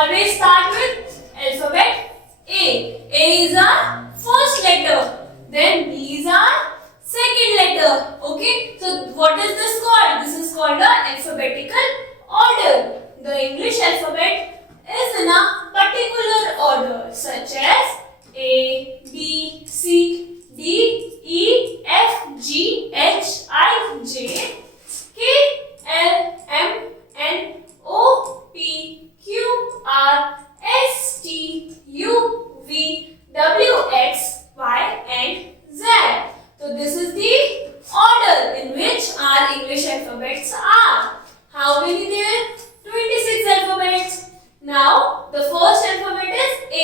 always start with alphabet A. A is our first letter. Then B is our second letter. Okay. So what is this called? This is called the alphabetical order. The English alphabet is in a particular order, such as A, B, C, D, E, F, G, H, I, J, K, L, M, N, O, P, Q, R, S, T, U, V, W, X, Y, and Z. So this is the order in which our English alphabets are. How many there? 26 alphabets. Now the first alphabet is A.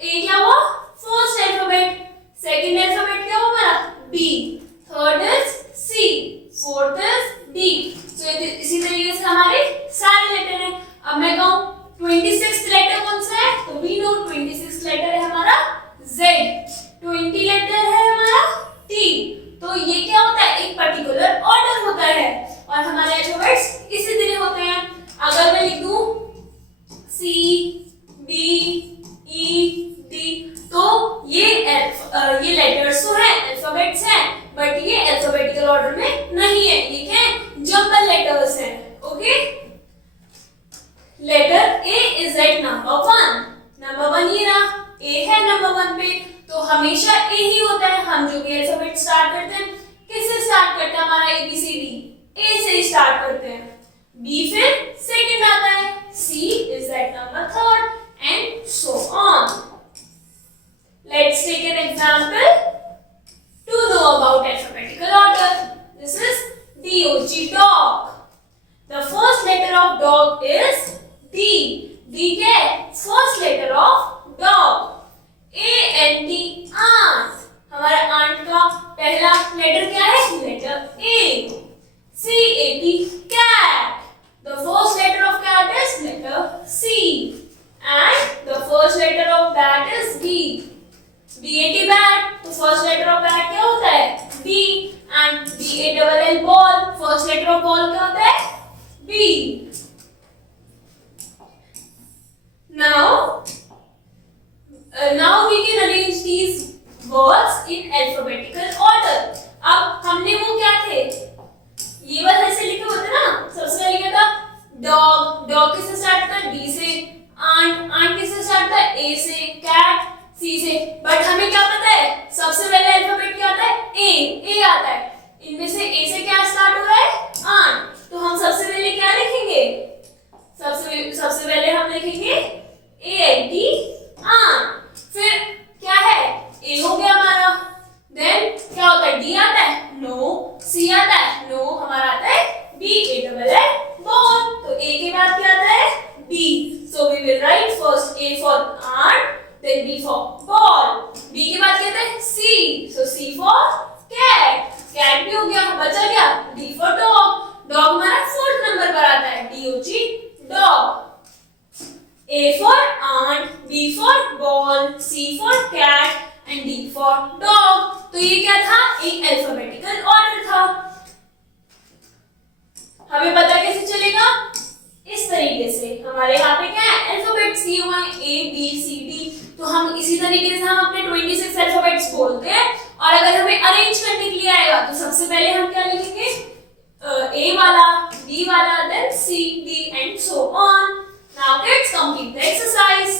A क्या हुआ? First alphabet. Second alphabet क्या हुआ हमारा? B. Third is C. Fourth is D. So इसी तरीके से हमारे सारे लेटर हैं. अब मैं कहूँ 26th लेटर कौन सा है? तो we know 26th लेटर है हमारा Z. 20 लेटर है हमारा T. तो ये क्या होता है? एक पर्टिकुलर ऑर्डर होता है और हमारे अल्फाबेट्स इसी तरह होते हैं. अगर मैं लिख दूं C, B, E, D, तो ये लेटर्स तो हैं, अल्फाबेट्स हैं, बट ये अल्फाबेटिकल ऑर्डर में नहीं है. ये क्या है? जंबल लेटर्स हैं. Okay. Letter A is at number 1. Number 1 ये रहा. A है नंबर 1 पे, तो हमेशा A ही होता है. हम जो भी अल्फाबेट स्टार्ट करते हैं, किससे स्टार्ट करते हैं? हमारा ABCD A से ही स्टार्ट करते हैं. B फिर सेकंड आता है. C is at number 3rd and so on. Let's take an example to know about alphabetical order. This is DOG, dog. The first letter of dog is D. D क्या है? First letter of dog. ANT, ant. हमारा ant का पहला letter क्या है? Letter A. CAT, cat. The first letter of cat is letter C. And the first letter of bat is B. BAT, bat. तो first letter of bat क्या होता है? B. And BALL, ball. First letter of ball क्या होता है? B. Now we can arrange these words in alphabetical order. अब हमने वो क्या थे? ये वाला ऐसे लिखे होते ना. सबसे पहले क्या था? डॉग. डॉग किससे स्टार्ट होता है? D से. आंट. आंट किससे स्टार्ट होता है? A से. कैट C से. बट हमें क्या पता है? सबसे पहले अल्फाबेट क्या आता है? A आता है. इनमें से A से क्या स्टार्ट हो रहा है? आंट. तो हम सबसे पहले क्या लिखेंगे? सबसे पहले हम लिखेंगे ANT, आंट. फिर क्या है? A हो गया हमारा. देन क्या होता है? D आता है? नो. C आता है? नो. हमारा आता है BALL, ball. तो A के बाद क्या आता है? B. So we will write first A for ant, then B for ball. B के बाद क्या आता है? C. So C for cat. cat भी हो गया. बचा क्या? D for dog. dog हमारा 4th नंबर पर आता है. DOG, dog. A for ant, B for ball, C for cat and D for dog. तो ये क्या था? एक अल्फाबेटिकल ऑर्डर था. हमें पता कैसे चलेगा? इस तरीके से. हमारे यहाँ पे क्या है? अल्फाबेट्स दिए हुए हैं A, B, C, D. तो हम इसी तरीके से हम अपने 26 अल्फाबेट्स बोलते हैं. और अगर हमें अरेंज करने के लिए आएगा तो सबसे पहले हम क्या लिखेंगे? A वाला, B वाला, then C, D and so on. Now kids, complete the exercise.